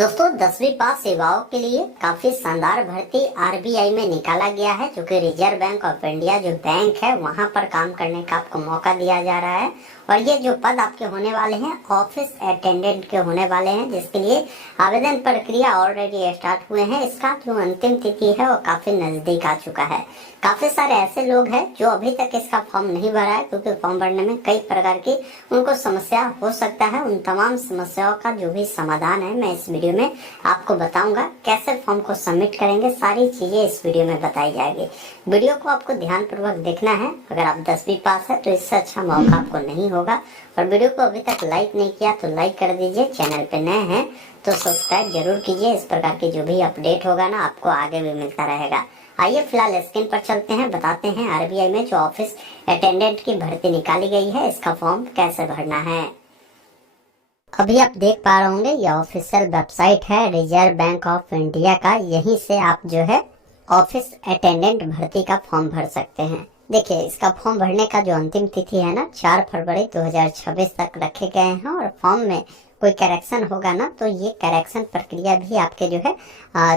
दोस्तों 10वीं पास सेवाओं के लिए काफी शानदार भर्ती आरबीआई में निकाला गया है, जो कि रिजर्व बैंक ऑफ इंडिया जो बैंक है वहां पर काम करने का आपको मौका दिया जा रहा है। और ये जो पद आपके होने वाले हैं ऑफिस अटेंडेंट के होने वाले हैं, जिसके लिए आवेदन प्रक्रिया ऑलरेडी स्टार्ट हुए हैं। इसका जो अंतिम तिथि है वो काफी नजदीक आ चुका है। काफी सारे ऐसे लोग हैं जो अभी तक इसका फॉर्म नहीं भरा है, क्योंकि फॉर्म भरने में कई प्रकार की उनको समस्या हो सकता है। उन तमाम समस्याओं का जो भी समाधान है मैं इस वीडियो में आपको बताऊंगा। कैसे फॉर्म को सबमिट करेंगे, सारी चीजें इस वीडियो में बताई जाएगी। वीडियो को आपको ध्यान पूर्वक देखना है। अगर आप 10वीं पास है तो इससे अच्छा मौका आपको नहीं होगा। और वीडियो को अभी तक लाइक नहीं किया तो लाइक कर दीजिए। चैनल पे नए हैं तो सब्सक्राइब जरूर कीजिए। इस प्रकार की जो भी अपडेट होगा ना आपको आगे भी मिलता रहेगा। आइए फिलहाल स्क्रीन पर चलते हैं, बताते हैं आरबीआई में जो ऑफिस अटेंडेंट की भर्ती निकाली गई है इसका फॉर्म कैसे भरना है। अभी आप देख पा रहे होंगे ये ऑफिशियल वेबसाइट है रिजर्व बैंक ऑफ इंडिया का। यहीं से आप जो है ऑफिस अटेंडेंट भर्ती का फॉर्म भर सकते हैं। देखिए इसका फॉर्म भरने का जो अंतिम तिथि है ना 4 फरवरी 2026 तक रखे गए हैं। और फॉर्म में कोई करेक्शन होगा ना तो ये करेक्शन प्रक्रिया भी आपके जो है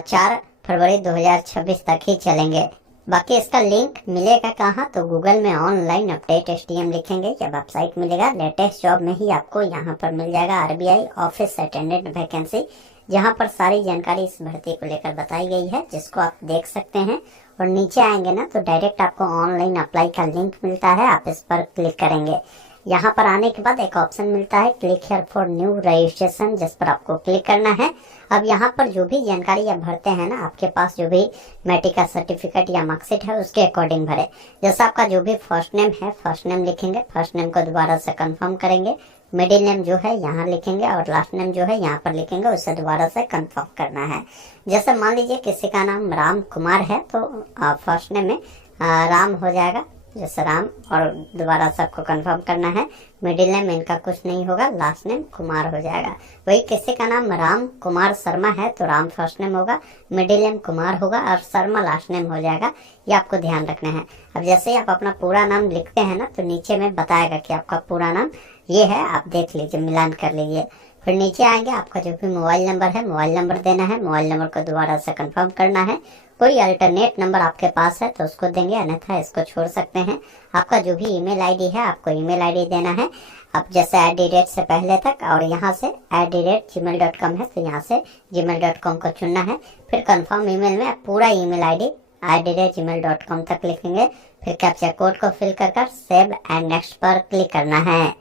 4 फरवरी 2026 तक ही चलेंगे। बाकी इसका लिंक मिलेगा कहाँ, तो गूगल में ऑनलाइन अपडेट एसटीएम लिखेंगे या वेबसाइट मिलेगा। लेटेस्ट जॉब में ही आपको यहाँ पर मिल जाएगा आरबीआई ऑफिस अटेंडेंट वैकेंसी, जहाँ पर सारी जानकारी इस भर्ती को लेकर बताई गई है, जिसको आप देख सकते हैं। और नीचे आएंगे ना तो डायरेक्ट आपको ऑनलाइन अप्लाई का लिंक मिलता है, आप इस पर क्लिक करेंगे। यहाँ पर आने के बाद एक ऑप्शन मिलता है click here for new registration, जिस पर आपको क्लिक करना है। अब यहाँ पर जो भी जानकारी आप भरते हैं ना, आपके पास जो भी मैट्रिक का सर्टिफिकेट या मार्कशीट है उसके अकॉर्डिंग भरे। जैसा आपका जो भी फर्स्ट नेम है फर्स्ट नेम लिखेंगे, फर्स्ट नेम को दोबारा से कंफर्म करेंगे। मिडिल नेम जो है यहाँ लिखेंगे और लास्ट नेम जो है यहाँ पर लिखेंगे, उसे दोबारा से कंफर्म करना है। जैसे मान लीजिए किसी का नाम राम कुमार है तो फर्स्ट नेम में राम हो जाएगा, जैसे राम, और दोबारा सबको कंफर्म करना है। मिडिल नेम इनका कुछ नहीं होगा, लास्ट नेम कुमार हो जाएगा। वही किसी का नाम राम कुमार शर्मा है तो राम फर्स्ट नेम होगा, मिडिल नेम कुमार होगा और शर्मा लास्ट नेम हो जाएगा। ये आपको ध्यान रखना है। अब जैसे ही आप अपना पूरा नाम लिखते हैं ना तो नीचे में बताएगा कि आपका पूरा नाम ये है, आप देख लीजिए, मिलान कर लीजिए। फिर नीचे आएंगे, आपका जो भी मोबाइल नंबर है मोबाइल नंबर देना है, मोबाइल नंबर को दोबारा से कंफर्म करना है। कोई अल्टरनेट नंबर आपके पास है तो उसको देंगे, अन्यथा इसको छोड़ सकते हैं। आपका जो भी ईमेल आईडी है आपको ईमेल आईडी देना है। अब जैसे @, से पहले तक, और यहाँ से @gmail.com है तो यहाँ से gmail.com को चुनना है। फिर कंफर्म ईमेल में पूरा ईमेल आईडी @gmail.com तक लिखेंगे। फिर कैप्चा कोड को फिल कर सेव एंड नेक्स्ट पर क्लिक करना है।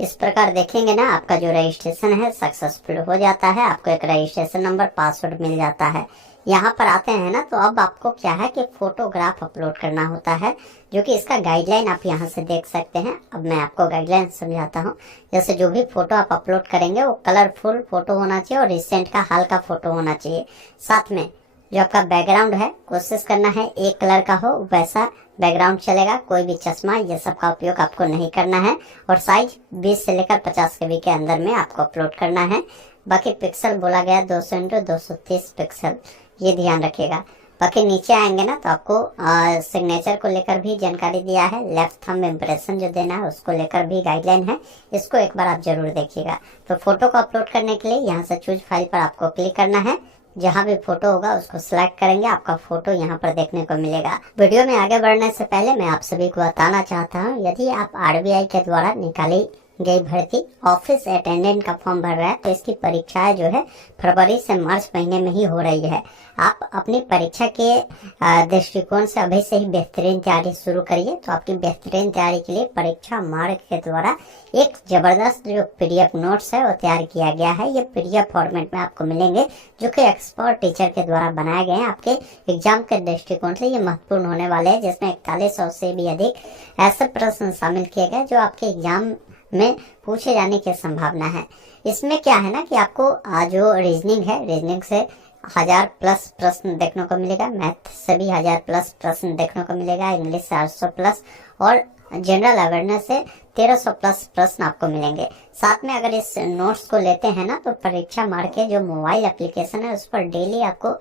इस प्रकार देखेंगे ना आपका जो रजिस्ट्रेशन है सक्सेसफुल हो जाता है। आपको एक रजिस्ट्रेशन नंबर पासवर्ड मिल जाता है। यहाँ पर आते हैं ना तो अब आपको क्या है कि फोटोग्राफ अपलोड करना होता है, जो कि इसका गाइडलाइन आप यहाँ से देख सकते हैं। अब मैं आपको गाइडलाइन समझाता हूँ। जैसे जो भी फोटो आप अपलोड करेंगे वो कलरफुल फोटो होना चाहिए और रिसेंट का हाल का फोटो होना चाहिए। साथ में जो आपका बैकग्राउंड है कोशिश करना है एक कलर का हो, वैसा बैकग्राउंड चलेगा। कोई भी चश्मा ये सब का उपयोग आपको नहीं करना है। और साइज 20 से लेकर 50 KB के अंदर में आपको अपलोड करना है। बाकी पिक्सल बोला गया 200 × 230 पिक्सल, ये ध्यान रखिएगा। बाकी नीचे आएंगे ना तो आपको सिग्नेचर को लेकर भी जानकारी दिया है। लेफ्ट थंब इम्प्रेशन जो देना है उसको लेकर भी गाइडलाइन है, इसको एक बार आप जरूर देखिएगा। तो फोटो को अपलोड करने के लिए यहाँ से चूज फाइल पर आपको क्लिक करना है। जहाँ भी फोटो होगा उसको सिलेक्ट करेंगे, आपका फोटो यहाँ पर देखने को मिलेगा। वीडियो में आगे बढ़ने से पहले मैं आप सभी को बताना चाहता हूँ, यदि आप आरबीआई के द्वारा निकाली गई भर्ती ऑफिस अटेंडेंट का फॉर्म भर रहा है तो इसकी परीक्षाएं जो है फरवरी से मार्च महीने में ही हो रही है। आप अपनी परीक्षा के दृष्टिकोण से अभी से ही बेहतरीन तैयारी शुरू करिए। तो आपकी बेहतरीन तैयारी के लिए परीक्षा मार्ग के द्वारा एक जबरदस्त जो पीडीएफ नोट्स है वो तैयार किया गया है। ये पीडीएफ फॉर्मेट में आपको मिलेंगे, जो कि एक्सपर्ट टीचर के द्वारा बनाए गए हैं। आपके एग्जाम के दृष्टिकोण से ये महत्वपूर्ण होने वाले हैं, जिसमें 4100 से भी अधिक ऐसे प्रश्न शामिल किए गए जो आपके एग्जाम में पूछे जाने की संभावना है। इसमें क्या है ना कि आपको जो रीजनिंग है, रीजनिंग से 1000+ प्रश्न देखने को मिलेगा, मैथ से भी 1000+ प्रश्न देखने को मिलेगा, इंग्लिश से 800+ और जनरल अवेयरनेस से 1300+ प्रश्न आपको मिलेंगे। साथ में अगर इस नोट्स को लेते हैं ना तो परीक्षा मार्ग के जो मोबाइल एप्लीकेशन है उस पर डेली आपको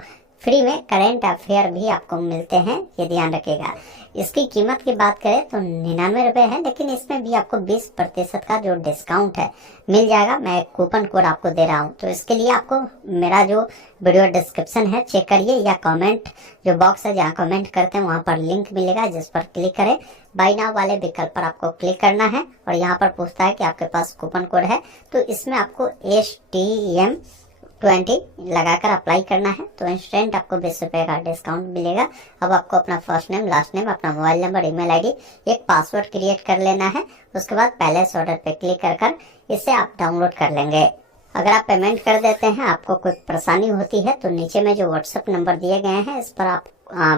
फ्री में करेंट अफेयर भी आपको मिलते हैं, ये ध्यान रखिएगा। इसकी कीमत की बात करें तो 99 रुपए है, लेकिन इसमें भी आपको 20% का जो डिस्काउंट है मिल जाएगा। मैं एक कूपन कोड आपको दे रहा हूँ, तो इसके लिए आपको मेरा जो वीडियो डिस्क्रिप्शन है चेक करिए, या कमेंट जो बॉक्स है जहाँ कमेंट करते हैं वहाँ पर लिंक मिलेगा, जिस पर क्लिक करें। बाय नाउ वाले विकल्प पर आपको क्लिक करना है और यहाँ पर पूछता है कि आपके पास कूपन कोड है, तो इसमें आपको STM20 लगाकर अप्लाई करना है, तो इंस्टेंट आपको 20 रुपए का डिस्काउंट मिलेगा। अब आपको अपना फर्स्ट नेम, लास्ट नेम, अपना मोबाइल नंबर, ईमेल आईडी, एक पासवर्ड क्रिएट कर लेना है। उसके बाद प्लेस ऑर्डर पे क्लिक कर इसे आप डाउनलोड कर लेंगे। अगर आप पेमेंट कर देते हैं, आपको कोई परेशानी होती है, तो नीचे में जो व्हाट्सएप नंबर दिए गए हैं इस पर आप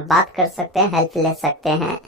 बात कर सकते हैं, हेल्प ले सकते हैं।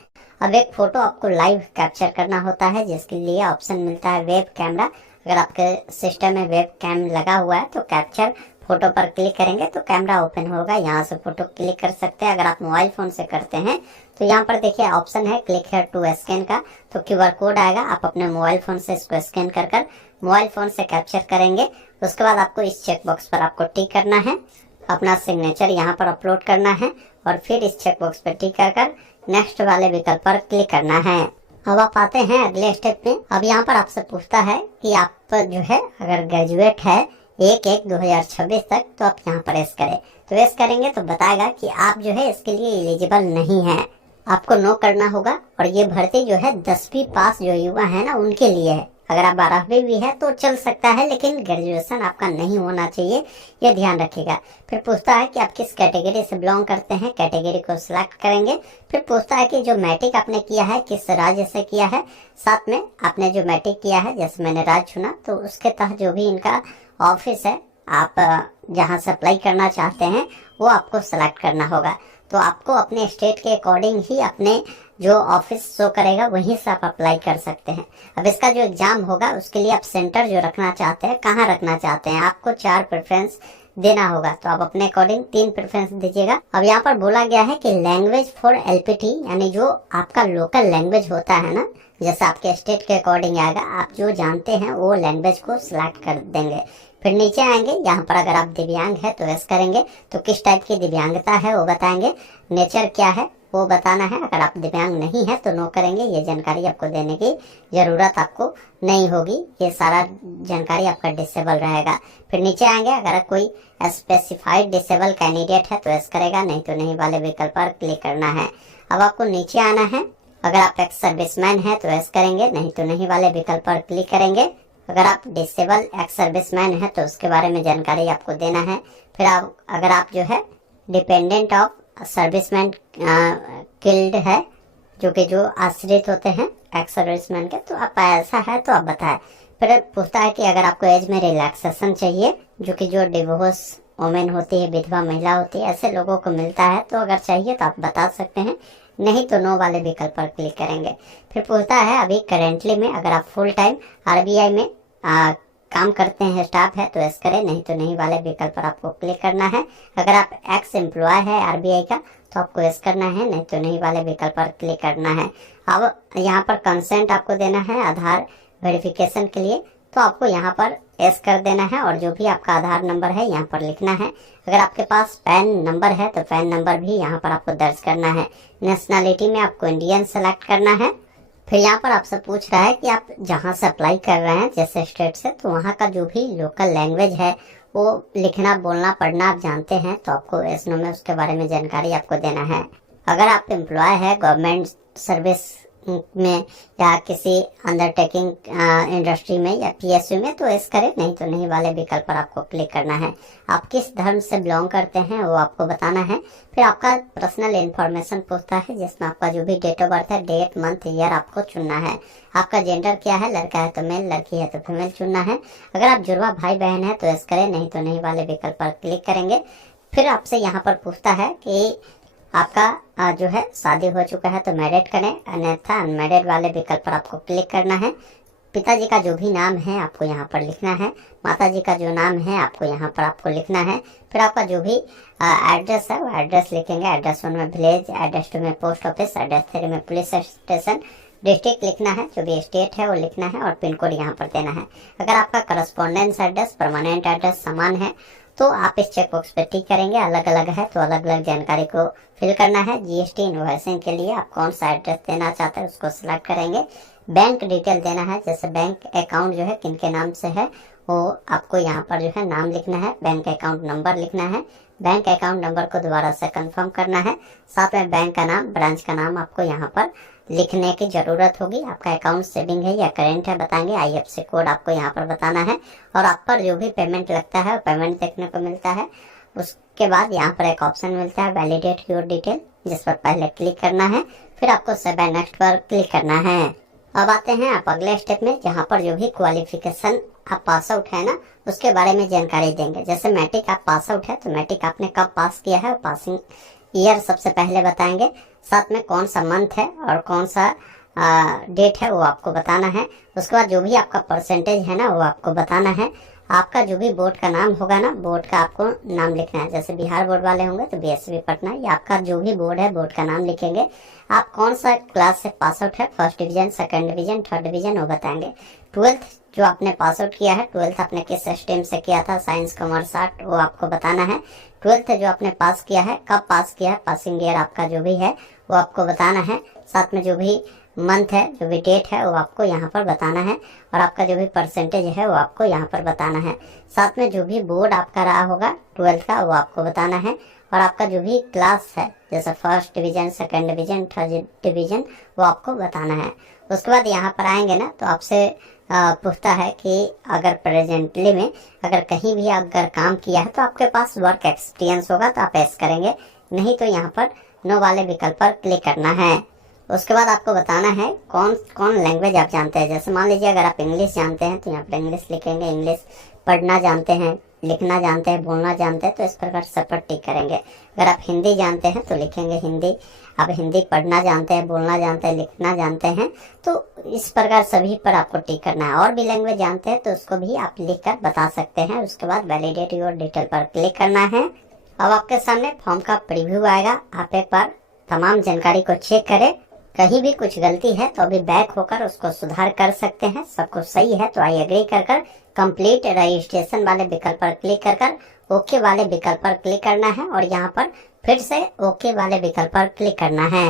अब एक फोटो आपको लाइव कैप्चर करना होता है, जिसके लिए ऑप्शन मिलता है वेब कैमरा। अगर आपके सिस्टम में वेब कैम लगा हुआ है तो कैप्चर फोटो पर क्लिक करेंगे तो कैमरा ओपन होगा, यहाँ से फोटो क्लिक कर सकते हैं। अगर आप मोबाइल फोन से करते हैं तो यहाँ पर देखिए ऑप्शन है क्लिक हियर टू स्कैन का, तो QR कोड आएगा। आप अपने मोबाइल फोन से इसको स्कैन कर मोबाइल फोन से कैप्चर करेंगे। उसके बाद आपको इस चेक बॉक्स पर आपको टिक करना है, अपना सिग्नेचर यहाँ पर अपलोड करना है और फिर इस चेक बॉक्स पर टिक कर नेक्स्ट वाले विकल्प पर क्लिक करना है। अब आप आते हैं अगले स्टेप में। अब यहाँ पर आपसे पूछता है कि आप जो है अगर ग्रेजुएट है 1/1/2026 तक, तो आप यहाँ पर एस करें। तो एस करेंगे तो बताएगा कि आप जो है इसके लिए एलिजिबल नहीं है, आपको नो करना होगा। और ये भर्ती जो है 10वीं पास जो युवा है ना उनके लिए है। अगर आप 12वीं भी है तो चल सकता है, लेकिन ग्रेजुएशन आपका नहीं होना चाहिए, ये ध्यान रखिएगा। फिर पूछता है कि आप किस कैटेगरी से बिलोंग करते हैं, कैटेगरी को सिलेक्ट करेंगे। फिर पूछता है कि जो मैट्रिक आपने किया है किस राज्य से किया है, साथ में आपने जो मैट्रिक किया है, जैसे मैंने राज्य चुना, तो उसके तहत जो भी इनका ऑफिस है आप जहाँ से अप्लाई करना चाहते हैं वो आपको सेलेक्ट करना होगा। तो आपको अपने स्टेट के अकॉर्डिंग ही अपने जो ऑफिस शो करेगा वहीं से आप अप्लाई कर सकते हैं। अब इसका जो एग्जाम होगा उसके लिए आप सेंटर जो रखना चाहते हैं, कहाँ रखना चाहते हैं, आपको 4 प्रेफरेंस देना होगा। तो आप अपने अकॉर्डिंग 3 प्रेफरेंस दीजिएगा। अब यहाँ पर बोला गया है कि लैंग्वेज फॉर LPT, यानी जो आपका लोकल लैंग्वेज होता है ना, जैसे आपके स्टेट के अकॉर्डिंग आएगा, आप जो जानते हैं वो लैंग्वेज को सिलेक्ट कर देंगे। फिर नीचे आएंगे, यहाँ पर अगर आप दिव्यांग है तो यस करेंगे, तो किस टाइप की दिव्यांगता है वो बताएंगे, नेचर क्या है वो बताना है। अगर आप दिव्यांग नहीं है तो नो करेंगे, ये जानकारी आपको देने की जरूरत आपको नहीं होगी, ये सारा जानकारी आपका डिसेबल रहेगा। फिर नीचे आएंगे, अगर कोई स्पेसिफाइड डिसेबल कैंडिडेट है तो यस करेगा, नहीं तो नहीं वाले विकल्प पर क्लिक करना है। अब आपको नीचे आना है, अगर आप एक्स सर्विसमैन है तो यस करेंगे, नहीं तो नहीं वाले विकल्प पर क्लिक करेंगे। अगर आप डिसेबल एक्स सर्विसमैन है तो उसके बारे में जानकारी आपको देना है। फिर आप अगर आप जो है डिपेंडेंट ऑफ सर्विसमैन किल्ड है, जो आश्रित होते हैं एक्स सर्विसमैन के, तो आप ऐसा है तो आप बताएं। फिर पूछता है कि अगर आपको एज में रिलैक्सेशन चाहिए, जो डिवोर्स वोमेन होती है, विधवा महिला होती है, ऐसे लोगों को मिलता है, तो अगर चाहिए तो आप बता सकते हैं, नहीं तो नो वाले विकल्प पर क्लिक करेंगे। फिर पूछता है अभी करेंटली में अगर आप फुल टाइम RBI में काम करते हैं, स्टाफ है तो यस करें, नहीं तो नहीं वाले विकल्प पर आपको क्लिक करना है। अगर आप एक्स एम्प्लॉय है RBI का तो आपको यस करना है, नहीं तो नहीं वाले विकल्प पर क्लिक करना है। अब यहाँ पर कंसेंट आपको देना है आधार वेरिफिकेशन के लिए, तो आपको यहाँ पर यस कर देना है और जो भी आपका आधार नंबर है यहाँ पर लिखना है। अगर आपके पास पैन नंबर है तो पैन नंबर भी यहाँ पर आपको दर्ज करना है। नेशनलिटी में आपको इंडियन सेलेक्ट करना है। फिर यहाँ पर आपसे पूछ रहा है कि आप जहाँ से अप्लाई कर रहे हैं जैसे स्टेट से, तो वहाँ का जो भी लोकल लैंग्वेज है वो लिखना बोलना पढ़ना आप जानते हैं, तो आपको एस नो में उसके बारे में जानकारी आपको देना है। अगर आप एम्प्लॉय है गवर्नमेंट सर्विस में या किसी अंडरटेकिंग इंडस्ट्री में या PSU में तो इस करें, नहीं तो नहीं वाले विकल्प पर आपको क्लिक करना है। आप किस धर्म से बिलोंग करते हैं वो आपको बताना है। फिर आपका पर्सनल इन्फॉर्मेशन पूछता है, जिसमें आपका जो भी डेट ऑफ बर्थ है, डेट मंथ ईयर आपको चुनना है। आपका जेंडर क्या है, लड़का है तो मेल, लड़की है तो फीमेल चुनना है। अगर आप जुड़वा भाई बहन है तो इस करें, नहीं तो नहीं वाले विकल्प पर क्लिक करेंगे। फिर आपसे यहाँ पर पूछता है कि आपका जो है शादी हो चुका है तो मैरिड करें, अन्यथा अनमैरिड वाले विकल्प पर आपको क्लिक करना है। पिताजी का जो भी नाम है आपको यहाँ पर लिखना है। माताजी का जो नाम है आपको यहाँ पर आपको लिखना है। फिर आपका जो भी एड्रेस है वो एड्रेस लिखेंगे। एड्रेस 1 में विलेज, एड्रेस 2 में पोस्ट ऑफिस, एड्रेस 3 में पुलिस स्टेशन, डिस्ट्रिक्ट लिखना है, जो भी स्टेट है वो लिखना है और पिन कोड यहाँ पर देना है। अगर आपका करस्पॉन्डेंस एड्रेस परमानेंट एड्रेस समान है तो आप इस चेकबॉक्स पे टिक करेंगे। अलग अलग है तो अलग अलग जानकारी को फिल करना है। जीएसटी इनवॉइसिंग के लिए आप कौन सा एड्रेस देना चाहते हैं उसको सिलेक्ट करेंगे। बैंक डिटेल देना है, जैसे बैंक अकाउंट जो है किनके नाम से है वो आपको यहाँ पर जो है नाम लिखना है, बैंक अकाउंट नंबर लिखना है। बैंक अकाउंट नंबर को दोबारा से कंफर्म करना है। साथ में बैंक का नाम, ब्रांच का नाम आपको यहाँ पर लिखने की जरूरत होगी। आपका अकाउंट सेविंग है या करेंट है बताएंगे। आईएफएससी कोड आपको यहाँ पर बताना है और आप पर जो भी पेमेंट लगता है पेमेंट देखने को मिलता है। उसके बाद यहाँ पर एक ऑप्शन मिलता है वैलिडेट योर डिटेल, जिस पर पहले क्लिक करना है, फिर आपको सेव एंड नेक्स्ट पर क्लिक करना है। अब आते हैं आप अगले स्टेप में, जहाँ पर जो भी क्वालिफिकेशन आप पास आउट है ना उसके बारे में जानकारी देंगे। जैसे मैट्रिक आप पास आउट है तो मैट्रिक आपने कब पास किया है, पासिंग ईयर सबसे पहले बताएंगे। साथ में कौन सा मंथ है और कौन सा डेट है वो आपको बताना है। उसके बाद जो भी आपका परसेंटेज है ना वो आपको बताना है। आपका जो भी बोर्ड का नाम होगा ना, बोर्ड का आपको नाम लिखना है। जैसे बिहार बोर्ड वाले होंगे तो बीएसवी पटना, या आपका जो भी बोर्ड है बोर्ड का नाम लिखेंगे। आप कौन सा क्लास से पास आउट है, first division, second division, third division, वो बताएंगे। 12th जो आपने पास आउट किया है, 12th आपने किस स्ट्रीम से किया था, साइंस, कॉमर्स, आर्ट, वो आपको बताना है। 12th जो आपने पास किया है, कब पास किया है, पासिंग ईयर आपका जो भी है वो आपको बताना है। साथ में जो भी मंथ है, जो भी डेट है वो आपको यहाँ पर बताना है और आपका जो भी परसेंटेज है वो आपको यहाँ पर बताना है। साथ में जो भी बोर्ड आपका रहा होगा 12th का वो आपको बताना है और आपका जो भी क्लास है जैसे first division, second division, third division, वो आपको बताना है। उसके बाद यहाँ पर आएंगे ना तो आपसे पूछता है कि अगर प्रेजेंटली में अगर कहीं भी अगर काम किया है तो आपके पास वर्क एक्सपीरियंस होगा तो आप एस करेंगे, नहीं तो यहाँ पर नो वाले विकल्प पर क्लिक करना है। उसके बाद आपको बताना है कौन कौन लैंग्वेज आप जानते हैं। जैसे मान लीजिए अगर आप इंग्लिश जानते हैं तो यहाँ पर इंग्लिश लिखेंगे। इंग्लिश पढ़ना जानते हैं, लिखना जानते हैं, बोलना जानते हैं तो इस प्रकार से पर टिक करेंगे। अगर आप हिंदी जानते हैं तो लिखेंगे हिंदी। आप हिंदी पढ़ना जानते हैं, बोलना जानते हैं, लिखना जानते हैं तो इस प्रकार सभी पर आपको टिक करना है। और भी लैंग्वेज जानते हैं तो उसको भी आप लिख कर बता सकते हैं। उसके बाद वैलिडेट योर डिटेल पर क्लिक करना है। अब आपके सामने फॉर्म का प्रीव्यू आएगा। आप एक बार तमाम जानकारी को चेक करें, कहीं भी कुछ गलती है तो अभी बैक होकर उसको सुधार कर सकते हैं। सब कुछ सही है तो आई एग्री कर कंप्लीट रजिस्ट्रेशन वाले विकल्प पर क्लिक कर ओके वाले विकल्प पर क्लिक करना है और यहाँ पर फिर से ओके वाले विकल्प पर क्लिक करना है।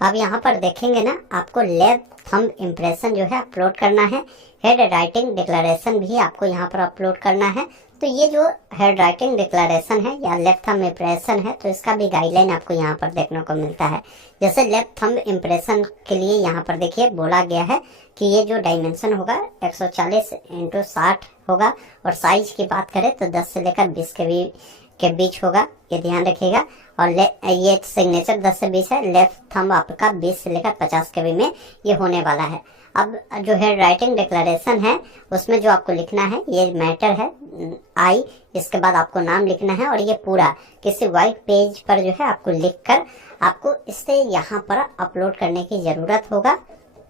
अब यहाँ पर देखेंगे ना आपको लेफ्ट थंब इम्प्रेशन जो है अपलोड करना है। हेड राइटिंग डिक्लेरेशन भी आपको यहाँ पर अपलोड करना है। तो ये जो हेड राइटिंग डिक्लेरेशन है या लेफ्ट थंब इम्प्रेशन है तो इसका भी गाइडलाइन आपको यहाँ पर देखने को मिलता है। जैसे लेफ्ट थंब इम्प्रेशन के लिए यहाँ पर देखिए बोला गया है कि ये जो डायमेंशन होगा 140x60 होगा और साइज की बात करें तो 10 से लेकर 20 के बीच होगा, ये ध्यान रखिएगा। और ये सिग्नेचर 10 से 20 है, लेफ्ट थंब आपका 20 से लेकर 50 के में ये होने वाला है। अब जो है राइटिंग डिक्लेरेशन है उसमें जो आपको लिखना है ये मैटर है आई, इसके बाद आपको नाम लिखना है और ये पूरा किसी व्हाइट पेज पर जो है आपको लिखकर आपको इसे यहाँ पर अपलोड करने की जरूरत होगा।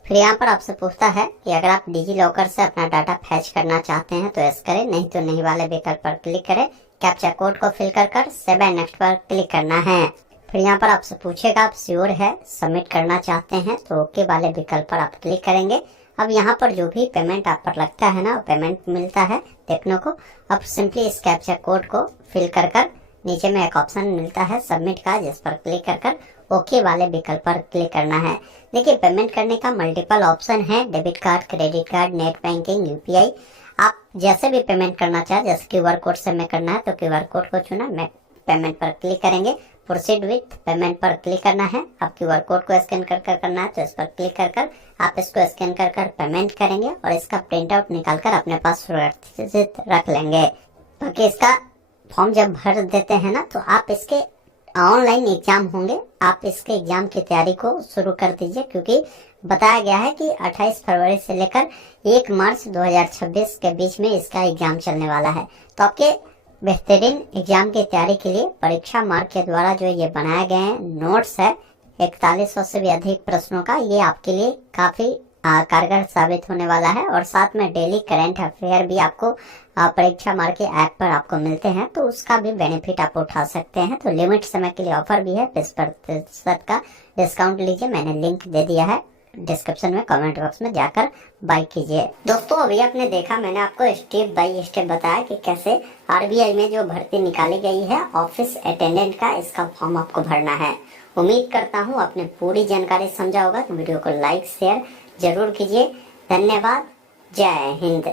फिर यहाँ पर आपसे पूछता है कि अगर आप डिजी लॉकर से अपना डाटा फैच करना चाहते हैं तो यस करें, नहीं तो नहीं वाले विकल्प पर क्लिक करें। कैप्चा कोड को फिल कर सेव एंड नेक्स्ट पर क्लिक करना है। फिर यहाँ पर आपसे पूछेगा आप श्योर है सबमिट करना चाहते हैं तो ओके वाले विकल्प पर आप क्लिक करेंगे। अब यहाँ पर जो भी पेमेंट आप पर लगता है ना पेमेंट मिलता है देखने को। अब सिंपली इस कैप्चा कोड को फिल कर नीचे में एक ऑप्शन मिलता है सबमिट का, जिस पर क्लिक कर ओके वाले विकल्प पर क्लिक करना है। देखिए पेमेंट करने का मल्टीपल ऑप्शन है, debit card, credit card, net banking, UPI. आप जैसे भी पेमेंट करना चाहे, जैसे क्यूआर कोड से मैं करना है तो क्यूआर कोड को चुना, मैं पेमेंट पर क्लिक करेंगे। प्रोसीड विथ पेमेंट पर क्लिक करना है। आप क्यूआर कोड को स्कैन कर करना है तो इस पर क्लिक कर आप इसको स्कैन कर पेमेंट करेंगे और इसका प्रिंट आउट निकाल कर अपने पास सुरक्षित रख लेंगे। ताकि इसका फॉर्म जब भर देते हैं ना तो आप इसके ऑनलाइन एग्जाम होंगे, आप इसके एग्जाम की तैयारी को शुरू कर दीजिए, क्योंकि बताया गया है कि 28 फरवरी से लेकर 1 मार्च 2026 के बीच में इसका एग्जाम चलने वाला है। तो आपके बेहतरीन एग्जाम की तैयारी के लिए परीक्षा मार्ग के द्वारा जो ये बनाए गए हैं नोट्स है 4100 से भी अधिक प्रश्नों का, ये आपके लिए काफी कारगर साबित होने वाला है। और साथ में डेली करंट अफेयर भी आपको परीक्षा मार्ग के ऐप पर आपको मिलते हैं, तो उसका भी बेनिफिट आप उठा सकते हैं। तो लिमिट समय के लिए ऑफर भी है, 20% का डिस्काउंट लीजिए, मैंने लिंक दे दिया है डिस्क्रिप्शन में कमेंट बॉक्स में जाकर बाय कीजिए। दोस्तों अभी आपने देखा, मैंने आपको स्टेप बाय स्टेप बताया कि कैसे आरबीआई में जो भर्ती निकाली गई है ऑफिस अटेंडेंट का, इसका फॉर्म आपको भरना है। उम्मीद करता हूँ आपने पूरी जानकारी समझा होगा, तो वीडियो को लाइक शेयर जरूर कीजिए। धन्यवाद। जय हिंद।